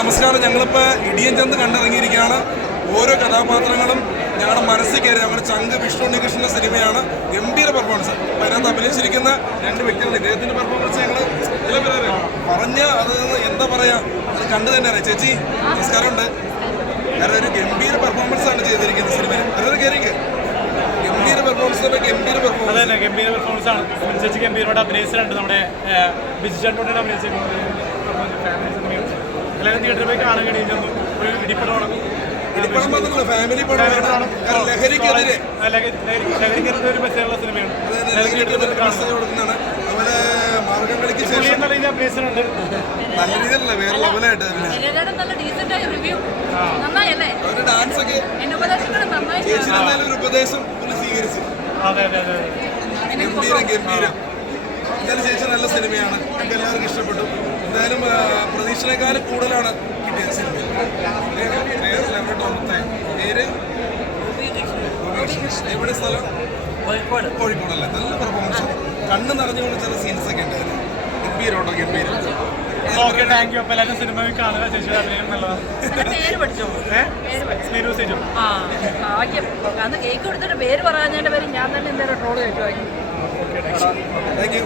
നമസ്കാരം. ഞങ്ങളിപ്പോൾ ഇടിയൻ ചന്ത് കണ്ടിറങ്ങിയിരിക്കുകയാണ്. ഓരോ കഥാപാത്രങ്ങളും ഞങ്ങളുടെ മനസ്സിൽ കയറി. ഞങ്ങളുടെ ചങ്ക് വിഷ്ണു ഉണ്ണികൃഷ്ണൻ്റെ സിനിമയാണ്. ഗംഭീര പെർഫോമൻസ്. അപ്പോൾ അതിനകത്ത് അഭിനയിച്ചിരിക്കുന്ന രണ്ട് വ്യക്തികൾ. ഇദ്ദേഹത്തിൻ്റെ പെർഫോമൻസ് ഞങ്ങൾ പറഞ്ഞ അത് എന്താ പറയുക, അത് കണ്ടു തന്നെ അറിയാം. ചേച്ചി നമസ്കാരമുണ്ട്. കാരണം ഒരു ഗംഭീര പെർഫോമൻസ് ആണ് ചെയ്തിരിക്കുന്നത് സിനിമയിൽ. അതൊരു കയറിക്ക് ഗംഭീര പെർഫോമൻസ് ആണ്. ഗംഭീര പെർഫോമൻസ് ആണ്. ചേച്ചി ഗംഭീരമായിട്ട് അഭിനയിച്ചിട്ടുണ്ട്. നമ്മുടെ ബിജു ചേട്ടനോട് അഭിനയിച്ചിട്ടുണ്ട്. എല്ലാവരും തിയേറ്ററിൽ പോയി കാണാൻ കഴിയുന്നു. ഒരു ഇടിപ്പടമാണ്. ഫാമിലി പടമാണ്. ലഹരിക്കെതിരെ ഒരു മെസ്സേജുള്ള സിനിമയാണ്. അതുപോലെ മാർഗം കളിക്ക് ശേഷം അഭിനയിച്ചിട്ടുണ്ട്. നല്ല രീതിയിലല്ല, വേറെ ലെവലായിട്ട് അവരുടെ ഡാൻസ് ഒക്കെ ചേച്ചി എന്തായാലും ഒരു ഉപദേശം സ്വീകരിച്ചു. ഗംഭീരം. എന്തായാലും ചേച്ചി നല്ല സിനിമയാണ്. നമുക്ക് എല്ലാവർക്കും ഇഷ്ടപ്പെട്ടു. എന്തായാലും പ്രതീക്ഷയെക്കാളും കൂടുതലാണ് കിട്ടിയത് സിനിമ. പേര് എവിടെ സ്ഥലം? കോഴിക്കോടല്ലേ. നല്ല പെർഫോമൻസ്. കണ്ണ് നിറഞ്ഞുകൊണ്ട് ചില സീൻസ് ഒക്കെ ഉണ്ടായിരുന്നു. ഗംഭീരം. Okay, thank you. അപ്പോൾ എല്ലാവരും സിനിമ കാണുക. ചേച്ചിയുടെ അഭിനയം നല്ലതാണ്. കേക്ക് കൊടുത്തിട്ട് പേര് പറയാൻ പേര് ഞാൻ തന്നെ എന്തായാലും ട്രോള് കേട്ടു. Thank you.